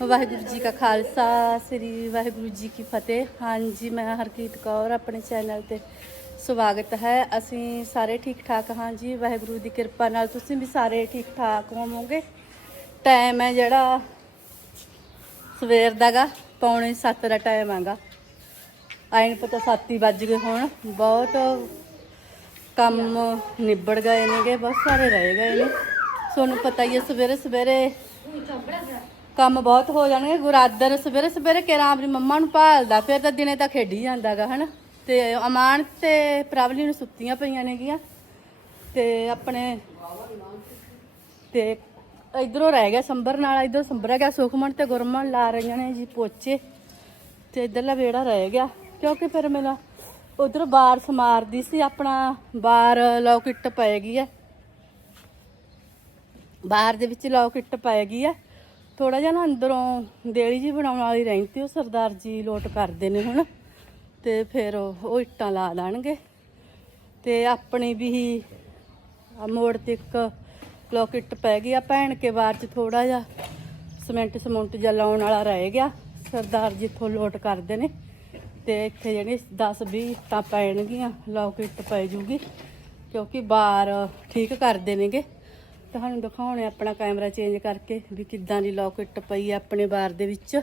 ਵਾਹਿਗੁਰੂ ਜੀ ਕਾ ਖਾਲਸਾ, ਸ੍ਰੀ ਵਾਹਿਗੁਰੂ ਜੀ ਕੀ ਫਤਿਹ। ਹਾਂਜੀ, ਮੈਂ ਹਰਕੀਤ ਕੌਰ, ਆਪਣੇ ਚੈਨਲ ਤੇ ਸਵਾਗਤ ਹੈ। ਅਸੀਂ ਸਾਰੇ ਠੀਕ ਠਾਕ ਹਾਂ ਜੀ, ਵਾਹਿਗੁਰੂ ਦੀ ਕਿਰਪਾ ਨਾਲ। ਤੁਸੀਂ ਵੀ ਸਾਰੇ ਠੀਕ ਠਾਕ ਹੋਵੋਗੇ? ਟਾਈਮ ਹੈ ਜਿਹੜਾ, ਸਵੇਰ ਦਾਗਾ ਪੌਣੇ 7 ਦਾ ਟਾਈਮ ਆਗਾ ਆਇਨ ਪਤਾ 7 ਹੀ ਵੱਜ ਗਏ ਹੁਣ। ਬਹੁਤ ਕੰਮ ਨਿਬੜ ਗਏ ਨੇਗੇ, ਬਹੁਤ ਸਾਰੇ ਰਹਿ ਗਏ ਨੇ। ਤੁਹਾਨੂੰ ਪਤਾ ਹੀ ਹੈ ਸਵੇਰੇ ਸਵੇਰੇ ਕੰਮ ਬਹੁਤ ਹੋ ਜਾਣਗੇ ਗੁਰਾਦਰ ਸਵੇਰੇ ਸਵੇਰੇ ਕਿਹੜਾ ਆਪਣੀ ਮੰਮਾ ਨੂੰ ਭਾਲਦਾ, ਫਿਰ ਤਾਂ ਦਿਨੇ ਤਾਂ ਖੇਡੀ ਜਾਂਦਾਗਾ, ਹਨਾ? ਤੇ ਅਮਾਨ ਤੇ ਪ੍ਰਵਲੀ ਨੂੰ ਸੁੱਤੀਆਂ ਪਈਆਂ ਨੇਗੀਆਂ, ਤੇ ਆਪਣੇ ਤੇ ਇਧਰੋਂ ਰਹਿ ਗਿਆ ਸੰਭਰ ਨਾਲ, ਇਧਰ ਸੰਭਰ ਗਿਆ ਸੁਖਮਨ ਤੇ ਗੁਰਮਨ ਲਾ ਰਹੀਆਂ ਨੇ ਜੀ ਪੋਚੇ, ਤੇ ਇਧਰਲਾ ਵੇੜਾ ਰਹਿ ਗਿਆ, ਕਿਉਂਕਿ ਫਿਰ ਮੇਰਾ ਉਧਰ ਬਾਰ ਸਮਾਰਦੀ ਸੀ, ਆਪਣਾ ਬਾਰ ਲੌਕਿਟ ਗਈ ਹੈ। ਬਾਹਰ ਦੇ ਵਿੱਚ ਲੌਕਿਟ ਗਈ ਹੈ। ਥੋੜਾ ਜਿਹਾ ਨਾ ਅੰਦਰੋਂ ਦੇਲੀ ਜੀ ਬਣਾਉਣ ਵਾਲੀ ਰਹਿੰਦੀ ਉਹ ਸਰਦਾਰ ਜੀ ਲੋਟ ਕਰਦੇ ਨੇ ਹੁਣ। ਤੇ ਫਿਰ ਉਹ ਇੱਟਾਂ ਲਾ ਲੈਣਗੇ। ਤੇ ਆਪਣੀ ਵੀ ਆ ਮੋੜ ਤੇ ਇੱਕ ਲੋਕਿਟ ਪੈ ਗਈ ਆ ਭੈਣ ਕੇ ਬਾਰ ਚ ਥੋੜਾ ਜਿਹਾ ਸਿਮੈਂਟ ਸਮੁੰਟ ਜਿਹਾ ਲਾਉਣ ਵਾਲਾ ਰਹਿ ਗਿਆ। ਸਰਦਾਰ ਜੀ ਜਿੱਥੋਂ ਲੋਟ ਕਰਦੇ ਨੇ। ਤੇ ਇੱਥੇ ਜਿਹੜੀ 10 20 ਇੱਟਾਂ ਪੈਣਗੀਆਂ ਲੋਕਿਟ ਪੈ ਜੂਗੀ। ਕਿਉਂਕਿ ਬਾਰ ਠੀਕ ਕਰਦੇ ਨੇਗੇ। ਤੁਹਾਨੂੰ ਦਿਖਾਉਣੇ ਆਪਣਾ ਕੈਮਰਾ ਚੇਂਜ ਕਰਕੇ ਵੀ ਕਿੱਦਾਂ ਦੀ ਲੋਕਿਟ ਪਈ ਆ ਆਪਣੇ ਬਾਰ ਦੇ ਵਿੱਚ।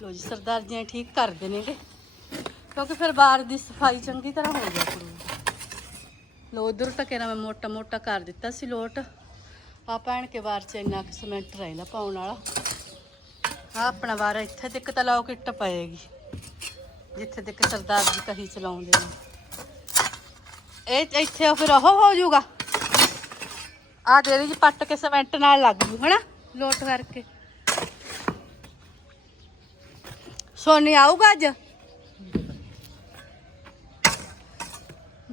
ਲੋ ਜੀ, ਸਰਦਾਰ ਜੀ ਠੀਕ ਕਰਦੇ ਨੇਗੇ। ਕਿਉਂਕਿ ਫਿਰ ਬਾਰ ਦੀ ਸਫ਼ਾਈ ਚੰਗੀ ਤਰ੍ਹਾਂ ਹੋ ਜਾ ਕਰੂ ਲੋ ਉਧਰ ਟਕੇ ਮੈਂ ਮੋਟਾ ਮੋਟਾ ਕਰ ਦਿੱਤਾ ਸੀ ਲੋਟ। ਆ ਭੈਣ ਕੇ ਬਾਰ ਚ ਇੰਨਾ ਕੁ ਸੀਮੈਂਟ ਰਹਿੰਦਾ ਪਾਉਣ ਵਾਲਾ। ਆ ਆਪਣਾ ਬਾਰ ਇੱਥੇ ਤੱਕ ਤਾਂ ਲੋਕਿਟ ਪਏਗੀ। ਜਿੱਥੇ ਤੱਕ ਸਰਦਾਰ ਜੀ ਕਹੀ ਚਲਾਉਂਦੇ ਨੇ। ਇਹ ਇੱਥੇ ਫਿਰ ਉਹ ਹੋ ਜਾਊਗਾ। ਆ ਦੇ ਜੀ ਪੱਟ ਕੇ ਸੀਮੈਂਟ ਨਾਲ ਲੱਗ ਜੂ ਹਨਾ? ਲੋਟ ਕਰਕੇ। ਸੋਨੀ ਆਊਗਾ ਅੱਜ?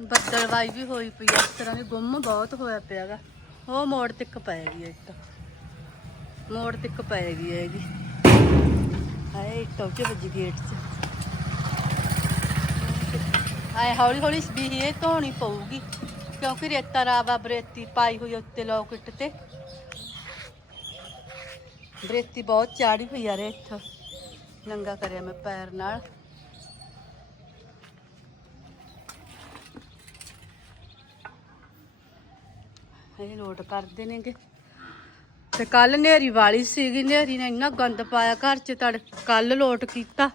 ਬੱਦਲਵਾਈ ਵੀ ਹੋਈ ਪਈ ਇਸ ਤਰ੍ਹਾਂ ਦੀ ਗੁੰਮ ਬਹੁਤ ਹੋਇਆ ਪਿਆਗਾ ਉਹ ਮੋੜ ਤਿੱਕ ਪਏਗੀ ਇੱਟ। ਮੋੜ ਤਿੱਕ ਪਏਗੀ ਇਹਦੀ ਹਾਏ ਇੱਟ ਉੱਚ ਵੱਜੀ ਗੇਟ 'ਚ? ਹਾਏ ਹੌਲੀ ਹੌਲੀ ਵੀ ਇਹ ਧੋਣੀ ਪਊਗੀ। ਕਿਉਂਕਿ ਰੇਤਾ ਰਾਵਾ ਬਰੇਤੀ ਪਾਈ ਹੋਈ ਉੱਤੇ ਲੋਕਿਟ ਤੇ। ਬਰੇਤੀ ਬਹੁਤ ਚਾੜੀ ਹੋਈ ਆ ਰੇਤ ਨੰਗਾ ਕਰਿਆ ਮੈਂ ਪੈਰ ਨਾਲ। ਇਹ ਲੋਟ ਕਰਦੇ ਨੇਗੇ। ਤੇ ਕੱਲ ਨੇਰੀ ਵਾਲੀ ਸੀਗੀ ਨੇਰੀ ਨੇ ਇੰਨਾ ਗੰਦ ਪਾਇਆ ਘਰ 'ਚ ਤੜ ਕੱਲ ਲੋਟ ਕੀਤਾ।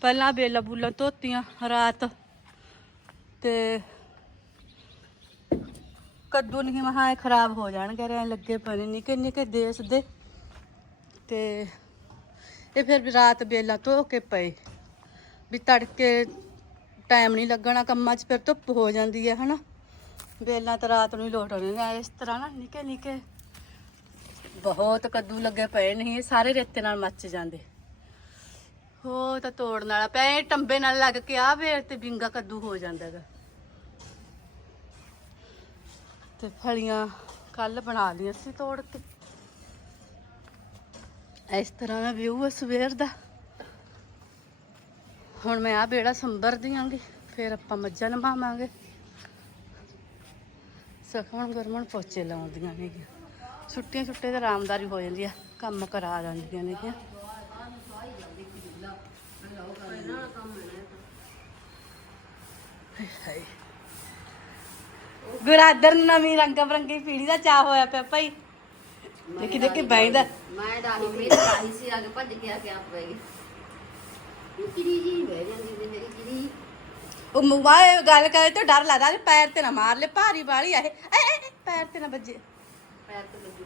ਪਹਿਲਾਂ ਬੇਲਾ ਬੁੱਲਾਂ ਧੋਤੀਆਂ ਰਾਤ। ਤੇ ਕੱਦੂ ਨਹੀਂ ਮਹਾ ਖਰਾਬ ਹੋ ਜਾਣਗੇ, ਰਹਿਣ ਲੱਗੇ ਪਏ ਨਿੱਕੇ ਨਿੱਕੇ ਦੇਸ ਦੇ। ਤੇ ਇਹ ਫਿਰ ਰਾਤ ਬੇਲਾ ਧੋ ਕੇ ਪਏ। ਵੀ ਤੜਕੇ ਟਾਈਮ ਨਹੀਂ ਲੱਗਣਾ ਕੰਮਾਂ 'ਚ, ਫਿਰ ਧੁੱਪ ਹੋ ਜਾਂਦੀ ਹੈ, ਹਨਾ। ਬੇਲਾਂ ਤਾਂ ਰਾਤ ਨੂੰ ਹੀ ਲੋਟ ਹੋਣੇ ਇਸ ਤਰ੍ਹਾਂ ਨਾ ਨਿੱਕੇ ਨਿੱਕੇ। ਬਹੁਤ ਕੱਦੂ ਲੱਗੇ ਪਏ ਨਹੀਂ ਇਹ ਸਾਰੇ ਰੇਤੇ ਨਾਲ ਮੱਚ ਜਾਂਦੇ। ਹੋ ਤਾਂ ਤੋੜਨ ਵਾਲਾ ਪਿਆ ਟੰਬੇ ਨਾਲ ਲੱਗ ਕੇ ਆ ਵੇਰ ਤੇ ਬਿੰਗਾ ਕੱਦੂ ਹੋ ਜਾਂਦਾ ਹੈਗਾ। ਤੇ ਫਲੀਆਂ ਕੱਲ ਬਣਾ ਲਈਆਂ ਸੀ ਤੋੜ ਕੇ। ਇਸ ਤਰ੍ਹਾਂ ਦਾ ਵਿਊ ਹੈ ਸਵੇਰ ਦਾ। ਹੁਣ ਮੈਂ ਆ ਬੇੜਾ ਸੰਭਰ ਦਿਆਂਗੀ, ਫਿਰ ਆਪਾਂ ਮੱਝਾਂ ਨਵਾਵਾਂਗੇ ਸਖਮਣ ਗਰਮਣ ਪੋਚੇ ਲਾਉਂਦੀਆਂ ਨੇਗੀਆਂ। ਛੁੱਟੀਆਂ ਛੁੱਟੇ ਤੇ ਆਰਾਮਦਾਰੀ ਹੋ ਜਾਂਦੀ ਆ, ਕੰਮ ਕਰਾ ਜਾਂਦੀਆਂ ਨੇਗੀਆਂ। ਹਾਏ। ਗੁਰਾਦਰ ਨੂੰ ਨਵੀਂ ਰੰਗ ਬਰੰਗੀ ਪੀੜੀ ਦਾ ਚਾਹ ਹੋਇਆ ਪਿਆ ਭਾਈ। ਦੇਖੀ ਦੇਖੀ ਬੈਂਦਾ ਮੈਂ ਡਾਹੀ ਮੇਰੀ ਡਾਹੀ ਸੀ ਕੇ ਭੱਜ ਕੇ ਆ ਕੇ ਆਪ ਗਈ। ਇਹ ਚਿੜੀ ਜੀ ਬਹਿ ਜਾਂਦੀ ਤੇ ਮੇਰੀ ਚਿੜੀ। ਉਹ ਮੁਆਏ ਗੱਲ ਕਰੇ ਤਾਂ ਡਰ ਲੱਗਦਾ ਪੈਰ ਤੇ ਨਾ ਮਾਰ ਲੈ ਭਾਰੀ ਵਾਲੀ ਆ ਇਹ। ਐ, ਐ, ਐ, ਪੈਰ ਤੇ ਨਾ ਵੱਜੇ। ਪੈਰ ਤੇ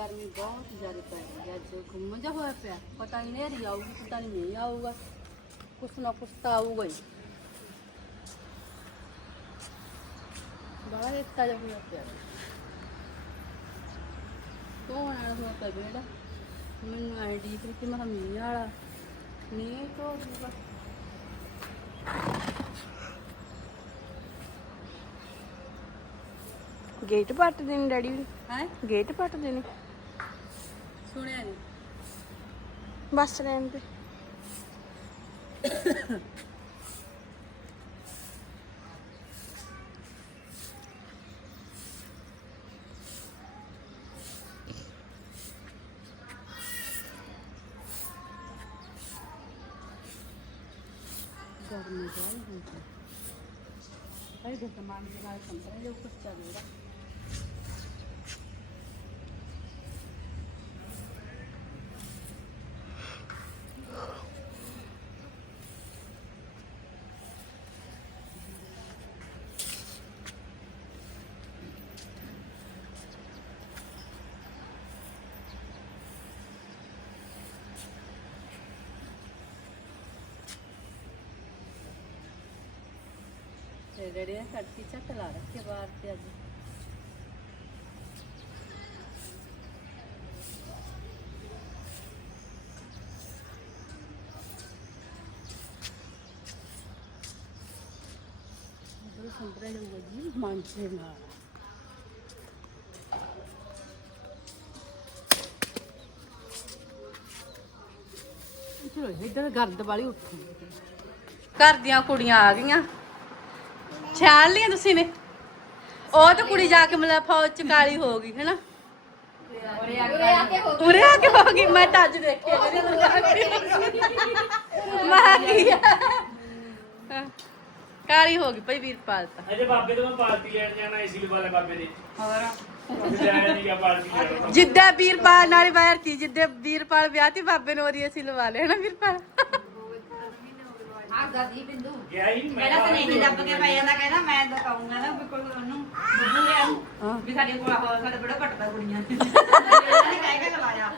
ਗਰਮੀ ਬਹੁਤ ਜ਼ਿਆਦਾ ਪੈ ਰਹੀ ਹੈ ਅੱਜ ਗੁੰਮ ਜਾ ਹੋਇਆ ਪਿਆ ਪਤਾ ਨਹੀਂ ਨੇਰੀ ਆਊਗੀ ਪਤਾ ਨਹੀਂ ਨਹੀਂ ਆਊਗਾ ਕੁਛ ਨਾ ਕੁਛ ਤਾਂ ਆਊਗਾ ਹੀ। ਬੜਾ ਰੇਤਾ ਜਿਹਾ ਹੋਇਆ ਪਿਆ। ਕੌਣ ਆਇਆ ਹੋਇਆ ਪਿਆ ਬੇੜਾ? ਮੈਨੂੰ ਆਈਡੀ ਕਿ ਮੈਂ ਮੀਂਹ ਵਾਲਾ। ਨਹੀਂ ਤੋਂ ਗੇਟ ਪੱਟ ਦੇਣੀ ਡੈਡੀ। ਹੈ? ਗੇਟ ਪੱਟ ਦੇਣੀ। ਸੁਣਿਆ ਨਹੀਂ ਬੱਸ ਲੈਣ ਤੇ ਗਰਮੀ ਬਹੁਤ ਹੁੰਦੀ ਹੈ ਭਾਈ ਦੇ ਸਮਾਨ ਦੇ ਨਾਲ ਸੰਭਰੇ ਜੋ ਕੁਝ ਚੱਲੇਗਾ ਤੇ ਜਿਹੜੇ ਸੜਕੀ ਚੱਕ ਲਾ ਰੱਖੇ ਬਾਹਰ ਤੇ ਅੱਜ। ਉਹ ਸੰਤਰੇ ਲੋਗ ਜੀ ਮਾਂਚੇ ਨਾਲ। ਚਲੋ ਇੱਧਰ ਗਰਦ ਵਾਲੀ ਉੱਠੂ। ਘਰ ਦੀਆਂ ਕੁੜੀਆਂ ਆ ਗਈਆਂ। ਛਾਣ ਲਿਆ ਤੁਸੀਂ ਨੇ? ਉਹ ਤਾਂ ਕੁੜੀ ਜਾ ਕੇ ਮਤਲਬ ਫੌਜ ਚ ਕਾਲੀ ਹੋ ਗਈ ਹੈਨਾ? ਉਰੇ ਆ ਕੇ ਹੋ ਉਰੇ ਆ ਕੇ ਹੋ ਗਈ। ਮੈਂ ਤਾਂ ਅੱਜ ਦੇਖਿਆ ਜਿਹੜੇ ਨੂੰ ਜਾ ਕੇ। ਮੈਂ ਕੀ ਆ? ਹਾਂ। ਕਾਲੀ ਹੋ ਗਈ ਭਈ ਵੀਰਪਾਲ ਤਾਂ। ਅਜੇ ਬਾਬੇ ਤੋਂ ਮੈਂ ਪਾਰਟੀ ਲੈਣ ਜਾਣਾ ਏਸੀ ਲਵਾ ਲੈ ਬਾਬੇ ਦੇ। ਹੋਰ? ਜਾਇਆ ਨਹੀਂ ਗਿਆ ਪਾਰਟੀ ਲੈਣ ਜਿੱਦਾਂ ਵੀਰਪਾਲ ਨਾਲ ਵਾਇਰ ਤੀ ਜਿੱਦਾਂ ਵੀਰਪਾਲ ਵਿਆਹ ਤੀ ਬਾਬੇ ਨੂੰ ਉਹਦੀ ਅਸੀਂ ਲਵਾ ਲਿਆ ਨਾ ਵੀਰਪਾਲ। ਆ ਗਦੀ ਬਿੰਦੂ। ਗਿਆ ਹੀ ਨਹੀਂ ਪਹਿਲਾਂ ਤਾਂ ਨਹੀਂ ਲੱਭ ਕੇ ਪੈ ਜਾਂਦਾ ਕਹਿੰਦਾ ਮੈਂ ਦਿਖਾਉਂਗਾ ਨਾ ਵੀ ਕੋਈ ਉਹਨੂੰ ਬੁੱਢਿਆਂ ਨੂੰ ਵੀ ਸਾਡੇ ਕੋਲ ਆਹ ਸਾਡੇ ਬੜਾ ਘਟਦਾ ਕੁੜੀਆਂ ਇਹਨੇ ਕਹਿ ਕੇ ਲਵਾਇਆ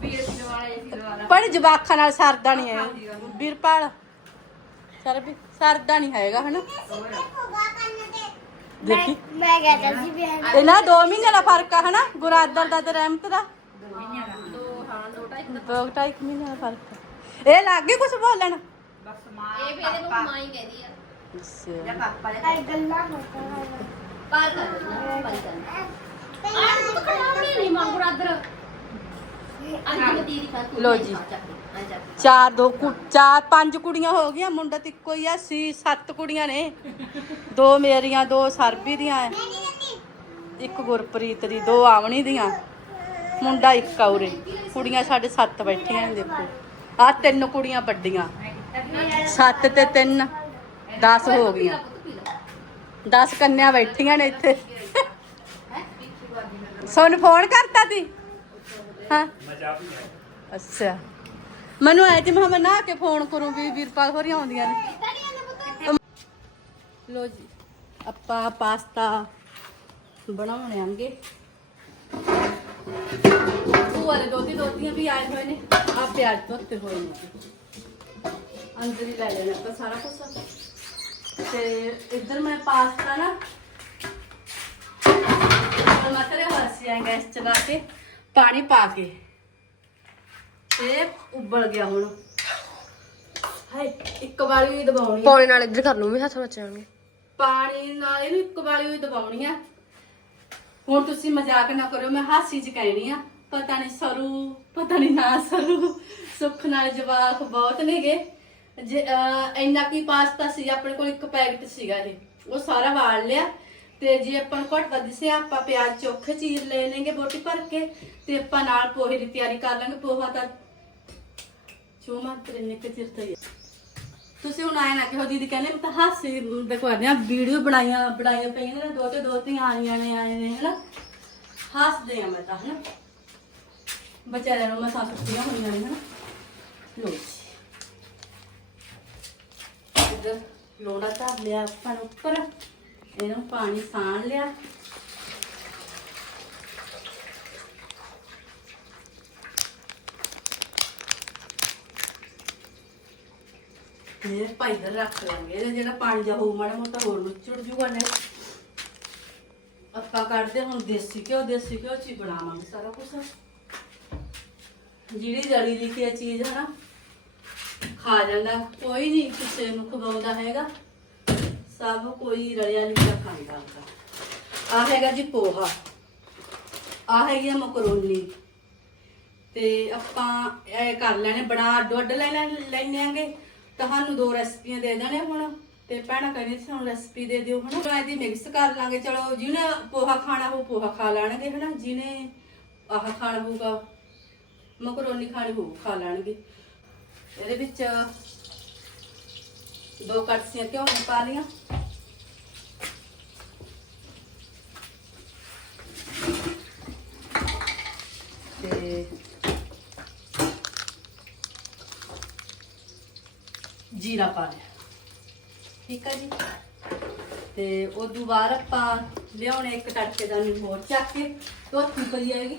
ਵੀ ਅਸੀਂ ਲਵਾਲੇ ਅਸੀਂ ਲਵਾਲਾ ਪਰ ਜਵਾਖਾਂ ਨਾਲ ਸਰਦਾ ਨਹੀਂ ਹੈ ਵੀਰਪਾਲ ਸਰ ਵੀ ਸਰਦਾ ਨਹੀਂ ਹੈਗਾ ਹਨਾ? ਦੇਖੀ। ਮੈਂ ਕਹਿੰਦਾ ਸੀ ਵੀ ਇਹਨਾਂ ਦੋ ਮਹੀਨੇ ਦਾ ਫ਼ਰਕ ਆ ਹਨਾ? ਗੁਰਾਦਰ ਦਾ ਤੇ ਰਹਿਮਤ ਦਾ। ਦੋ ਹਾਂ ਦੋ। ਢਾਈ ਕੁ ਦੋ ਢਾਈ ਕੁ ਮਹੀਨੇ ਦਾ ਫ਼ਰਕ ਆ। ਇਹ ਲੱਗ ਗਈ ਕੁਝ ਬੋਲਣ? ਬਸ ਮਾਂ ਇਹ ਵੀ ਇਹਦੇ ਨੂੰ ਮਾਂ ਹੀ ਕਹਿੰਦੀ ਆ। ਜਾਂ ਪਾਪਾ ਦੇ ਇਹ ਗੱਲਾਂ ਹੋਤਾ ਪਾਰ ਕਰ ਦੇਣਾ ਪਾਰ ਕਰ ਆ ਤੂੰ ਖੜਾਉਣੀ ਨਹੀਂ ਮਾਂ ਬਰਾਦਰ। ਅੱਜ ਮੈਂ ਤੀਰੀ ਖਾ ਤੂੰ ਲਓ ਜੀ। ਆ ਜਾ। ਚਾਰ ਦੋ ਕੁ- ਚਾਰ ਪੰਜ ਕੁੜੀਆਂ ਹੋ ਗਈਆਂ ਮੁੰਡਾ ਤੇ ਇੱਕੋ ਹੀ ਆ ਸੀ ਸੱਤ ਕੁੜੀਆਂ ਨੇ। ਦੋ ਮੇਰੀਆਂ ਦੋ ਸਰਬੀ ਦੀਆਂ। ਐ ਇੱਕ ਗੁਰਪ੍ਰੀਤ ਦੀ ਦੋ ਆਵਣੀ ਦੀਆਂ। ਮੁੰਡਾ ਇੱਕ ਆ ਉਰੇ। ਕੁੜੀਆਂ ਸਾਡੇ ਸੱਤ ਬੈਠੀਆਂ ਨੇ ਦੇਖੋ। ਆ ਤਿੰਨ ਕੁੜੀਆਂ ਵੱਡੀਆਂ। ਸੱਤ ਤੇ ਤਿੰਨ 10 ਹੋ ਗਈਆਂ। ਪੁੱਤ 10 ਕੰਨਿਆਂ ਬੈਠੀਆਂ ਨੇ ਇੱਥੇ। ਹੈ ਫੋਨ ਕਰਤਾ ਤੀ ਹਾਂ। ਅੱਛਾ। ਮੈਨੂੰ ਐ ਤੇ ਮੈਂ ਕਿਹਾ ਕੇ ਫੋਨ ਕਰੂੰ ਵੀ ਵੀਰਪਾਲ ਹੋਰੀ ਆਉਂਦੀਆਂ ਨੇ। ਲੋ ਜੀ, ਆਪਾਂ ਪਾਸਤਾ ਬਣਾਉਣੇ ਆਂਗੇ। ਭੂਆ ਦੇ ਦੋਤੀ ਦੋਤੀਆਂ ਵੀ ਆਏ ਹੋਏ ਨੇ ਆ ਪਿਆਜ਼ ਧੋਤੇ ਹੋਏ ਨੇ। ਅੰਦਰ ਹੀ ਲੈ ਲੈਣਾ ਆਪਾਂ ਸਾਰਾ ਕੁਝ ਤੇ ਇੱਧਰ ਮੈਂ ਪਾਸਤਾ ਨਾ ਟਮਾਟਰ ਹੋਇਆ ਸੀ ਆਂ ਗੈਸ ਚਲਾ ਕੇ ਪਾਣੀ ਪਾ ਕੇ। ਤੇ ਉਬਲ ਗਿਆ ਹੁਣ। ਹਾਏ ਇੱਕ ਵਾਰੀ ਹੀ ਦਬਾਉਣੀ ਆ। ਪੌਣੇ ਨਾਲ ਇੱਧਰ ਕਰ ਲੂੰ ਵੀ ਹੱਥ ਬਚਾਂਗੇ ਪਾਣੀ ਨਾਲ ਇਹਨੂੰ ਇੱਕ ਵਾਰੀ ਹੀ ਦਬਾਉਣੀ ਆ। ਹੁਣ ਤੁਸੀਂ ਮਜ਼ਾਕ ਨਾ ਕਰੋ ਮੈਂ ਹਾਸੀ ਚ ਕਹਿਣੀ ਆ। ਪਤਾ ਨਹੀਂ ਸਰੂ ਪਤਾ ਨਹੀਂ ਨਾ ਸਰੂ ਸੁੱਖ ਨਾਲ ਜਵਾਕ ਬਹੁਤ ਨੇਗੇ। ਜੇ ਅਹ, ਇੰਨਾ ਕੀ ਪਾਸਤਾ ਸੀ ਆਪਣੇ ਕੋਲ ਇੱਕ ਪੈਕਟ ਸੀਗਾ ਇਹ। ਉਹ ਸਾਰਾ ਵਾਲ ਲਿਆ ਤੇ ਜੇ ਆਪਾਂ ਨੂੰ ਘੱਟ ਵੱਧ ਸੀ ਆਪਾਂ ਪਿਆਜ਼ ਚੋਖੇ ਚੀਰ ਲੈ ਲੈਣਗੇ ਬੋਟੀ ਭਰ ਕੇ ਤੇ ਆਪਾਂ ਨਾਲ ਪੋਹੇ ਦੀ ਤਿਆਰੀ ਕਰ ਲਾਂਗੇ ਪੋਹਾ ਤਾਂ। ਚੋਮਾ ਤੇਰੇ ਨਿੱਕ ਚਿਰ ਤੋਂ ਤੁਸੀਂ ਹੁਣ ਆਏ ਨਾ ਕਿ ਦੀਦੀ ਕਹਿੰਦੇ ਮੈਂ ਤਾਂ ਹਾਸੇ ਦੇਖੋ ਕਰਦੇ ਵੀਡੀਓ ਬਣਾਈਆਂ ਬਣਾਈਆਂ ਪਈਆਂ ਨੇ ਦੋ ਤੇ ਦੋ ਧੀਆਂ ਆਈਆਂ ਨੇ ਆਏ ਨੇ ਹਨਾ? ਹੱਸਦੇ ਆ ਮੈਂ ਤਾਂ ਹਨਾ? ਬੱਚਿਆਂ ਨੂੰ ਮਸਾਂ ਸੁੱਤੀਆਂ ਹੋਈਆਂ ਨੇ ਹਨਾ? ਲੋ ਜੀ। ਇੱਧਰ ਲੋੜਾ ਧਰ ਲਿਆ ਆਪਾਂ ਨੇ ਉੱਪਰ, ਇਹਨੂੰ ਪਾਣੀ ਸਾਣ ਲਿਆ। ਇਹ ਭਾਈ ਦਰ ਰੱਖ ਲਾਂਗੇ, ਇਹਦਾ ਜਿਹੜਾ ਪਾਣੀ ਦਾ ਹੋਊ ਮਾੜਾ ਮੋਟਾ ਹੋਰ ਨੁੱਚੜ ਜੂਗਾ ਨੇ ਆਪਾਂ ਕੱਢਦੇ ਹੁਣ ਦੇਸੀ ਘਿਓ ਦੇਸੀ ਘਿਓ ਚ ਹੀ ਬਣਾਵਾਂਗੇ ਸਾਰਾ ਕੁਝ ਜਿਹੜੀ ਜੜੀ ਲਿਖੀ ਆ ਚੀਜ਼ ਹੈ ਨਾ ਖਾ ਜਾਂਦਾ। ਕੋਈ ਨਹੀਂ ਕਿਸੇ ਨੂੰ ਖਵਾਉਂਦਾ ਹੈਗਾ। ਸਭ ਕੋਈ ਰਲਿਆ ਲਿਖਿਆ ਖਾਂਦਾ ਹੁੰਦਾ। ਆ ਹੈਗਾ ਜੀ ਪੋਹਾ। ਆ ਹੈਗੀ ਆ ਮਕਰੋਨੀ। ਤੇ ਆਪਾਂ ਇਹ ਕਰ ਲੈਣੇ, ਬਣਾ ਅੱਡੋ ਅੱਡ ਲੈ ਲੈਣਾਂਗੇ ਤੁਹਾਨੂੰ ਦੋ ਰੈਸਪੀਆਂ ਦੇ ਦੇਣੇ ਹੁਣ। ਤੇ ਭੈਣਾ ਕਹਿੰਦੀ ਸਾਨੂੰ ਰੈਸਪੀ ਦੇ ਦਿਓ, ਹਨਾ। ਤਾਂ ਇਹਦੀ ਮਿਕਸ ਕਰ ਲਾਂਗੇ। ਚਲੋ, ਜਿਹਨੇ ਪੋਹਾ ਖਾਣਾ ਉਹ ਪੋਹਾ ਖਾ ਲੈਣਗੇ, ਹਨਾ। ਜਿਹਨੇ ਆਹ ਖਾਣਾ ਹੋਊਗਾ, ਮਕਰੋਨੀ ਖਾਣੀ ਹੋਊ, ਖਾ ਲੈਣਗੇ। ਇਹਦੇ ਵਿੱਚ ਦੋ ਕੜਛੀਆਂ ਘਿਓ ਦੀਆਂ ਪਾ ਲੀਆਂ ਤੇ ਜੀਰਾ ਪਾ ਲਿਆ। ਠੀਕ ਹੈ ਜੀ? ਤੇ ਉਹ ਬਾਅਦ ਆਪਾਂ ਲਿਆਉਣੇ ਇੱਕ ਤੜਕੇ ਦਾ ਨਹੀਂ ਹੋਰ ਚੱਕ ਕੇ ਧੋਤੀ ਪਈ ਆਏਗੀ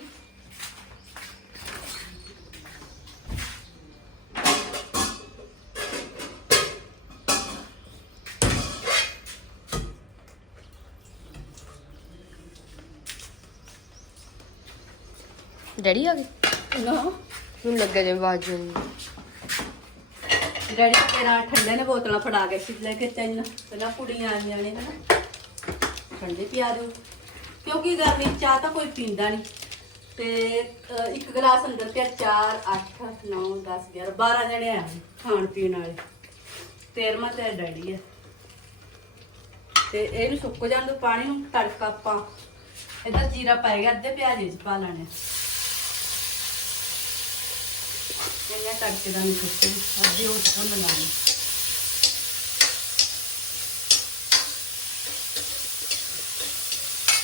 ਡੈਡੀ ਆ ਗਏ? ਨਾ। ਮੈਨੂੰ ਲੱਗਾ ਜਿਵੇਂ ਆਵਾਜ਼ ਆਉਂਦੀ ਡੈਡੀ ਤੇਰਾ ਠੰਡੇ ਨੇ ਬੋਤਲਾਂ ਫੜਾ ਕੇ ਸੀ ਲੈ ਕੇ ਤਿੰਨ ਪਹਿਲਾਂ ਕੁੜੀਆਂ ਆਈਆਂ ਨੇ ਹਨਾ ਠੰਡੇ ਪਿਆ ਦਿਓ। ਕਿਉਂਕਿ ਗਰਮੀ 'ਚ ਚਾਹ ਤਾਂ ਕੋਈ ਪੀਂਦਾ ਨਹੀਂ ਤੇ ਅਹ, ਇੱਕ ਗਲਾਸ ਅੰਦਰ ਪਿਆ 4 8 9 10 11 12 ਜਣੇ ਆ ਖਾਣ ਪੀਣ ਵਾਲੇ। ਤੇਰਵਾਂ ਤੇ ਡੈਡੀ ਆ। ਤੇ ਇਹਨੂੰ ਸੁੱਕ ਜਾਣ ਦੋ ਪਾਣੀ ਨੂੰ ਤੜਕਾ ਆਪਾਂ ਇਹਦਾ ਜੀਰਾ ਪਾਏਗਾ ਅੱਧੇ ਪਿਆਜ਼ ਚ ਪਾ ਲੈਣੇ ਇਹਨੇ ਤੜਕੇ ਦਾ ਨਹੀਂ ਕੁੱਤੇ ਅੱਧੇ ਉਹ ਤੋਂ ਬਣਾਉਣੀ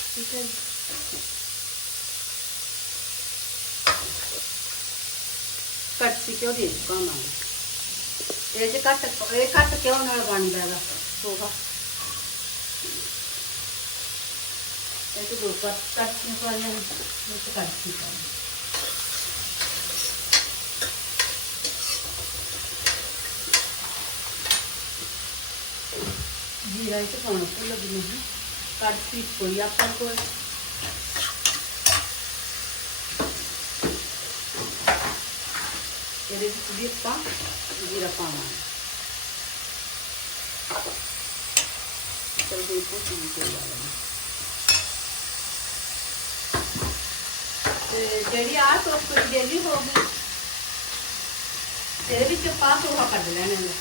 ਠੀਕ ਹੈ ਜੀ। ਕਿਉਂ ਦੇ ਚੁੱਕਾ ਮੈਂ ਇਹ ਚ ਘੱਟ, ਇਹ ਘੱਟ ਕਿਉਂ ਨਾਲ ਬਣਦਾ ਹੈਗਾ ਹੋਗਾ ਇਹ ਤੇ ਦੋ ਕੱਟ ਕੜਛੀਆਂ ਪਾਈਆਂ ਨੇ, ਇਹ ਚ ਕੜਛੀ ਪਾਈ ਜੀਰਾ ਇਹ ਚ ਪਾਉਣਾ ਭੁੱਲ ਗਈ ਨਹੀਂ ਕੜਛੀ ਕੋਈ ਆਪਾਂ ਕੋਲ। ਇਹਦੇ ਵਿੱਚ ਵੀ ਆਪਾਂ ਜੀਰਾ ਪਾਵਾਂਗੇ। ਚਲ ਕੋਈ ਪੁੱਛ ਨਹੀਂ ਕੋਈ ਤੇ ਜਿਹੜੀ ਆ ਟੋਪ ਦੀ ਹੋ ਗਈ, ਇਹਦੇ ਵਿੱਚ ਆਪਾਂ ਸੋਹਾ ਕੱਢ ਲੈਣਾ ਹੈ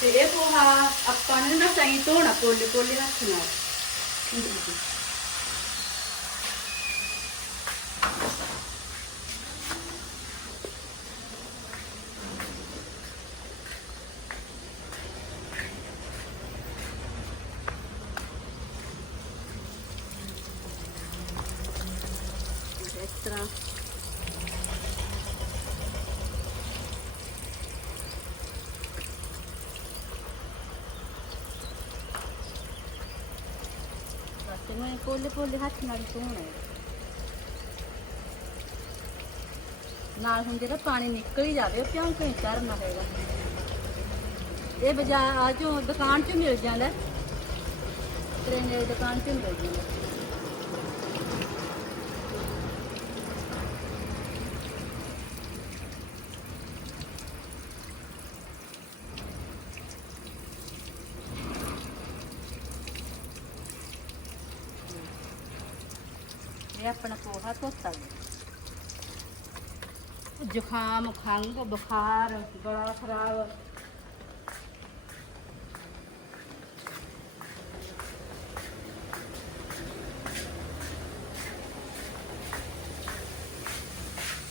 ਤੇ ਇਹ ਪੋਹਾ ਆਪਾਂ ਨੇ ਨਾ ਸਹੀ ਧੋਣਾ ਪੋਲੇ ਪੋਲੇ ਹੱਥ ਪੋਲੇ ਹੱਥ ਨਾਲ ਹੀ। ਧੋਣਾ ਨਾਲ ਹੁਣ ਜਿਹੜਾ ਪਾਣੀ ਨਿਕਲ ਹੀ ਜਾਵੇ, ਉਹ ਕਿਉਂ ਕਰਨਾ ਹੈਗਾ? ਇਹ ਬਾਜ਼ਾਰ ਆ ਜੋ ਦੁਕਾਨ 'ਚ ਮਿਲ ਜਾਂਦਾ ਕਰਿਆਨੇ ਦੀ ਦੁਕਾਨ 'ਚ ਮਿਲ ਜਾਂਦਾ ਇਹ ਆਪਣਾ ਪੋਹਾ ਧੋਤਾ ਗਿਆ ਜ਼ੁਕਾਮ ਖੰਗ ਬੁਖਾਰ, ਗਲਾ ਖਰਾਬ।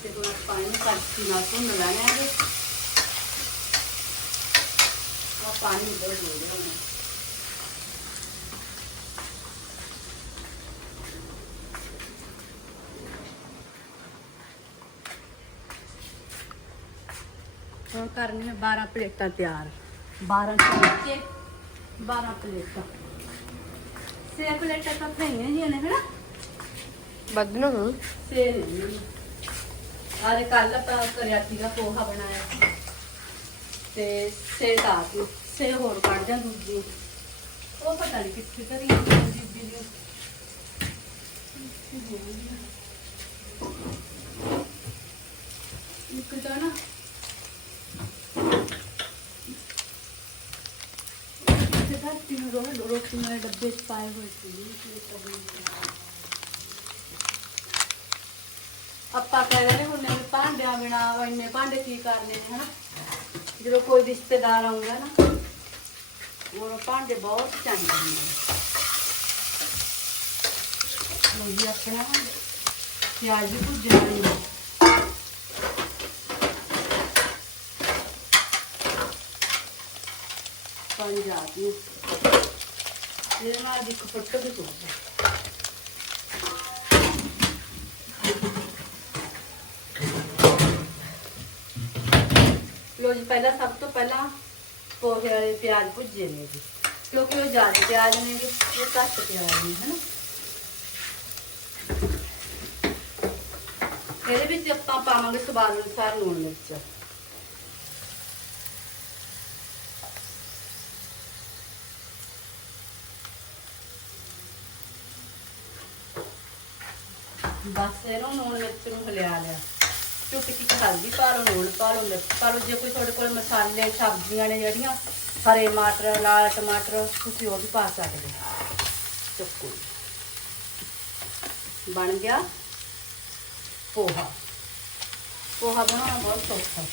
ਤੇ ਹੁਣ ਪਾਣੀ ਨੂੰ ਨਾਲ ਭੁੰਨ ਲੈਣਾ ਹੈ ਪਾਣੀ ਬਹੁਤ ਹੋ ਕਰਨੀਆਂ 12 ਪਲੇਟਾਂ ਤਿਆਰ। 12 ਚਮਚੇ 12 ਪਲੇਟਾਂ। ਸੇ ਪਲੇਟਾਂ ਤਾਂ ਪਈਆਂ ਜੀ ਨੇ ਹਨਾ? ਵੱਧ। ਨਾ ਹੁਣ ਸੇ ਆਰੇ ਕੱਲ ਆਪਾਂ ਕਰਿਆ ਸੀਗਾ ਪੋਹਾ ਬਣਾਇਆ। ਤੇ ਸੇ ਤਾਂ ਸੀ ਸੇ ਹੋਰ ਕੱਢ ਜਾਂ ਦੂਜੀ। ਉਹ ਪਤਾ ਨਹੀਂ ਕਿੱਥੇ ਕਰੀ ਬੀਬੀ ਦੀ। ਤਾਂ ਨਾ ਕਿੱਥੇ ਧਰਤੀ ਨੂੰ ਰੋਹ ਲੋ ਰੋਟੀਆਂ ਦੇ ਡੱਬੇ 'ਚ ਪਾਏ ਹੋਏ ਸੀ ਆਪਾਂ ਕਹਿੰਦੇ ਨੇ ਹੁਣ ਇਹ ਭਾਂਡਿਆਂ ਬਿਨਾ ਇੰਨੇ ਭਾਂਡੇ ਕੀ ਕਰਨੇ ਨੇ ਹਨਾ? ਜਦੋਂ ਕੋਈ ਰਿਸ਼ਤੇਦਾਰ ਆਉਂਦਾ ਨਾ ਉਹ ਭਾਂਡੇ ਬਹੁਤ ਚਾਹੀਦੇ ਹੁੰਦੇ ਲੋ ਜੀ ਆਪਣਾ ਪਿਆਜ਼ ਵੀ ਭੁੱਜਣਾ ਨਹੀਂ ਪਾਣੀ ਜਾਤੀ ਇਹਦੇ ਨਾਲ ਦੀ ਫੁੱਟ ਵੀ ਸੁੱਕ ਲੋ ਜੀ ਪਹਿਲਾਂ ਸਭ ਤੋਂ ਪਹਿਲਾਂ ਪੋਹੇ ਵਾਲੇ ਪਿਆਜ਼ ਭੁੱਜੇ ਨੇ ਜੀ। ਕਿਉਂਕਿ ਉਹ ਜ਼ਿਆਦਾ ਪਿਆਜ਼ ਨੇ ਜੀ ਇਹ ਘੱਟ ਪਿਆਜ਼ ਨੇ, ਹਨਾ। ਇਹਦੇ ਵਿੱਚ ਆਪਾਂ ਪਾਵਾਂਗੇ ਸਵਾਦ ਅਨੁਸਾਰ ਬਸ ਇਹਨੂੰ ਲੂਣ ਮਿਰਚ ਨੂੰ ਹਿਲਿਆ ਲਿਆ। ਚੁਟਕੀ ਕੁ ਹਲਦੀ ਪਾ ਲਓ ਲੂਣ ਪਾ ਲਓ, ਮਿਰਚ ਪਾ ਲਓ। ਜੇ ਕੋਈ ਤੁਹਾਡੇ ਕੋਲ ਮਸਾਲੇ, ਸਬਜ਼ੀਆਂ ਨੇ ਜਿਹੜੀਆਂ, ਹਰੇ ਮਟਰ, ਲਾਲ ਟਮਾਟਰ, ਤੁਸੀਂ ਉਹ ਵੀ ਪਾ ਸਕਦੇ ਹੋ। ਚੁੱਕੂ ਬਣ ਗਿਆ ਪੋਹਾ। ਪੋਹਾ ਬਣਾਉਣਾ ਬਹੁਤ ਸੌਖਾ।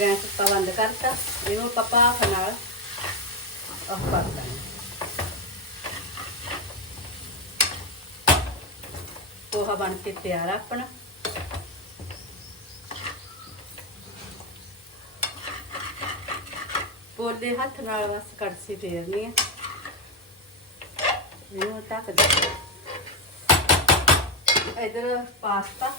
ਗੈਸ ਉੱਪਰ ਬੰਦ ਕਰਤਾ, ਇਹਨੂੰ ਆਪਾਂ ਭਾਫ ਨਾਲ ਆਫ ਕਰਤਾ ਪੋਹਾ ਬਣ ਕੇ ਤਿਆਰ ਆ ਆਪਣਾ। ਪੋਲੇ ਹੱਥ ਨਾਲ ਬਸ ਕੜਸੀ ਫੇਰਨੀ ਹੈ ਇਹਨੂੰ ਢੱਕ ਦੇ। ਇਧਰ ਪਾਸਤਾ।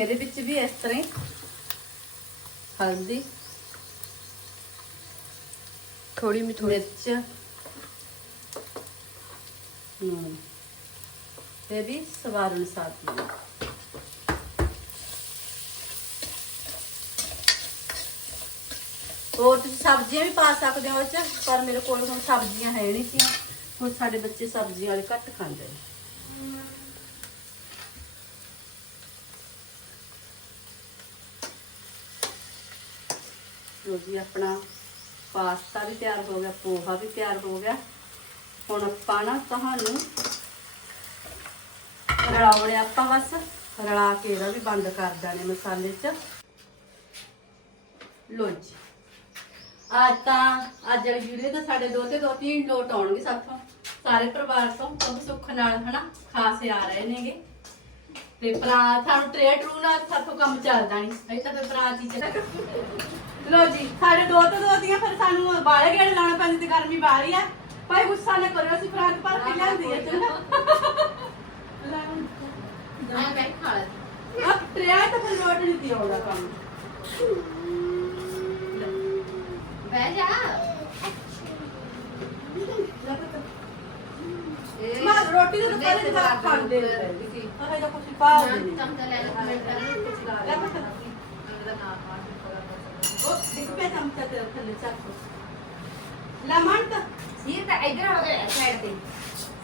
ਇਹਦੇ ਵਿੱਚ ਵੀ ਇਸ ਤਰ੍ਹਾਂ ਹੀ ਹਲਦੀ ਥੋੜੀ ਮੀ ਥੋੜੀ ਮਿਰਚ ਨੂਣ ਤੇ ਵੀ ਸਵਾਦ ਅਨੁਸਾਰ ਲੂਣ। ਹੋਰ ਤੁਸੀਂ ਸਬਜ਼ੀਆਂ ਵੀ ਪਾ ਸਕਦੇ ਹੋ ਵਿੱਚ ਪਰ ਮੇਰੇ ਕੋਲ ਹੁਣ ਸਬਜ਼ੀਆਂ ਹੈ ਨਹੀਂ ਸੀ ਹੁਣ ਸਾਡੇ ਬੱਚੇ ਸਬਜ਼ੀਆਂ ਵਾਲੇ ਘੱਟ ਖਾਂਦੇ ਨੇ। ਲੋ ਜੀ ਆਪਣਾ ਪਾਸਤਾ ਵੀ ਤਿਆਰ ਹੋ ਗਿਆ, ਪੋਹਾ ਵੀ ਤਿਆਰ ਹੋ ਗਿਆ। ਹੁਣ ਆਪਾਂ ਨਾ ਤੁਹਾਨੂੰ ਰਲਾਉਣੇ ਆਪਾਂ ਬਸ, ਰਲਾ ਕੇ ਇਹਦਾ ਵੀ ਬੰਦ ਕਰ ਦੇਣੇ ਮਸਾਲੇ 'ਚ। ਲੋ ਜੀ। ਅੱਜ ਤਾਂ, ਅੱਜ ਵਾਲੀ ਵੀਡੀਓ ਤਾਂ ਸਾਡੇ ਦੋ ਤੇ ਦੋ ਤਿੰਨ ਲੋਟ ਆਉਣਗੇ ਸਾਥੋਂ। ਸਾਰੇ ਪਰਿਵਾਰ ਤੋਂ ਸਭ ਸੁੱਖ ਨਾਲ, ਹਨਾ? ਖਾਸੇ ਆ ਰਹੇ ਨੇਗੇ। ਤੇ ਭਰਾ ਤੁਹਾਨੂੰ ਟ੍ਰੇ ਟਰੂ ਨਾਲ ਸਾਥੋਂ ਕੰਮ ਚੱਲਦਾ ਨਹੀਂ ਅਸੀਂ ਤਾਂ ਫਿਰ ਭਰਾ ਦੀ ਚੱਲ ਲੋ ਜੀ ਸਾਡੇ ਦੋ ਤੋਂ ਦੋ ਦੀਆਂ ਫਿਰ ਸਾਨੂੰ ਬਾਲੇ ਗੇੜ ਲਾਉਣੇ ਪੈਂਦੇ ਤੇ ਗਰਮੀ ਬਾਹਰੀ ਆ। ਭਾਈ ਗੁੱਸਾ ਨਾ ਕਰੋ ਅਸੀਂ ਫਰਾਕ ਭਰ ਕੇ ਲਿਆਂਦੀ ਹੈ ਚੰਗਾ। ਮੈਂ ਬੈਠ ਖਾ ਲੈ ਆ ਟ੍ਰੇ ਤਾਂ ਫਿਰ ਰੋਟ ਨਹੀਂ ਦੀ ਆਉਂਦਾ ਕੰਮ। ਬਹਿ ਜਾ। ਮੈਂ ਰੋਟੀ ਤਾਂ ਪਹਿਲੇ ਹੀ ਬਾਅਦ ਖਾਂਦੇ ਰਹੇ ਹਾਂ ਇਹਦਾ ਕੁਝ ਪਾ ਦੇ ਚਮਚਾ ਲੈ ਲੈ ਲੈ ਪੇ ਚਮਚਾ ਤੇ ਚੱਕ ਲੈ ਸੀਰ ਤਾਂ ਇਧਰ ਹੋ ਗਿਆ ਸਾਈਡ ਤੇ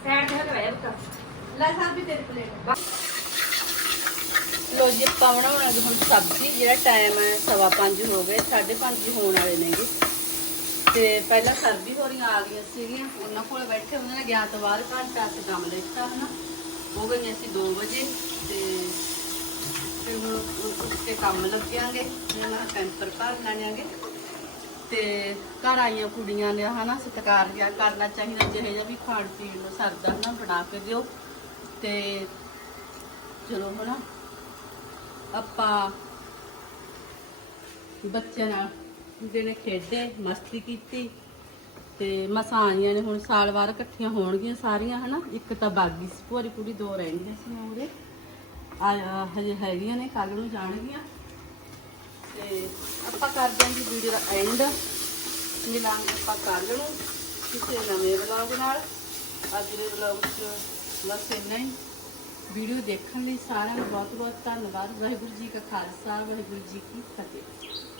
ਸਾਈਡ ਤੇ ਹੋ ਗਿਆ ਬੁੱਤ ਲੈ ਸਰ ਵੀ ਤੇਰੀ ਪਲੇਟ ਲੋ ਜੀ ਆਪਾਂ ਬਣਾਉਣਾ ਹੁਣ ਸਬਜ਼ੀ ਜਿਹੜਾ ਟਾਈਮ ਹੈ ਸਵਾ ਪੰਜ ਹੋ ਗਏ 5:30 ਹੋਣ ਵਾਲੇ ਨੇਗੇ ਤੇ ਪਹਿਲਾਂ ਸਰਬੀ ਹੋਰੀਆਂ ਆ ਗਈਆਂ ਸੀਗੀਆਂ ਉਹਨਾਂ ਕੋਲ ਬੈਠੇ ਉਹਨਾਂ ਨੇ ਗਿਆ ਤੋਂ ਬਾਅਦ ਘੰਟਾ ਤੇ ਕੰਮ ਲੈਤਾ ਹਨਾ। ਉਹ ਗਈਆਂ ਸੀ 2 ਵਜੇ ਤੇ ਫਿਰ ਹੁਣ ਉੱਠ ਕੇ ਕੰਮ ਲੱਗਿਆਂਗੇ ਇਹਨਾਂ ਕੈਂਪਰ ਭਰ ਲੈਣਾਂਗੇ ਤੇ ਘਰ ਆਈਆਂ ਕੁੜੀਆਂ ਨੇ ਹਨਾ ਸਤਿਕਾਰ ਜਿਹਾ ਕਰਨਾ ਚਾਹੀਦਾ, ਜਿਹੇ ਜਿਹਾ ਵੀ ਖਾਣ ਪੀਣ ਨੂੰ ਸਰਦਾ ਨਾ ਬਣਾ ਕੇ ਦਿਓ। ਤੇ ਚਲੋ ਹਨਾ ਆਪਾਂ ਬੱਚਿਆਂ ਨਾਲ ਦਿਨੇ ਖੇਡੇ, ਮਸਤੀ ਕੀਤੀ, ਤੇ ਮਸਾਂ ਆਈਆਂ ਨੇ ਹੁਣ ਸਾਲ ਬਾਅਦ ਇਕੱਠੀਆਂ ਹੋਣਗੀਆਂ ਸਾਰੀਆਂ ਹਨਾ ਇੱਕ ਤਾਂ ਬਾਗੀ ਸੀ ਭੋਰੀ ਕੁੜੀ ਦੋ ਰਹਿੰਦੀਆਂ ਸੀ ਉਹਦੇ ਆ ਹਜੇ ਹੈਗੀਆਂ ਨੇ ਕੱਲ ਨੂੰ ਜਾਣਗੀਆਂ। ਤੇ ਆਪਾਂ ਕਰ ਦਾਂਗੇ ਵੀਡੀਓ ਦਾ ਐਂਡ ਮਿਲਾਂਗੇ ਆਪਾਂ ਕੱਲ ਨੂੰ ਕਿਸੇ ਨਵੇਂ ਵਲੌਗ ਨਾਲ। ਅੱਜ ਦੇ ਵਲੌਗ 'ਚ ਬਸ ਇੰਨਾ ਹੀ। ਵੀਡੀਓ ਦੇਖਣ ਲਈ ਸਾਰਿਆਂ ਦਾ ਬਹੁਤ ਬਹੁਤ ਧੰਨਵਾਦ। ਵਾਹਿਗੁਰੂ ਜੀ ਕਾ ਖਾਲਸਾ, ਵਾਹਿਗੁਰੂ ਜੀ ਕੀ ਫਤਿਹ।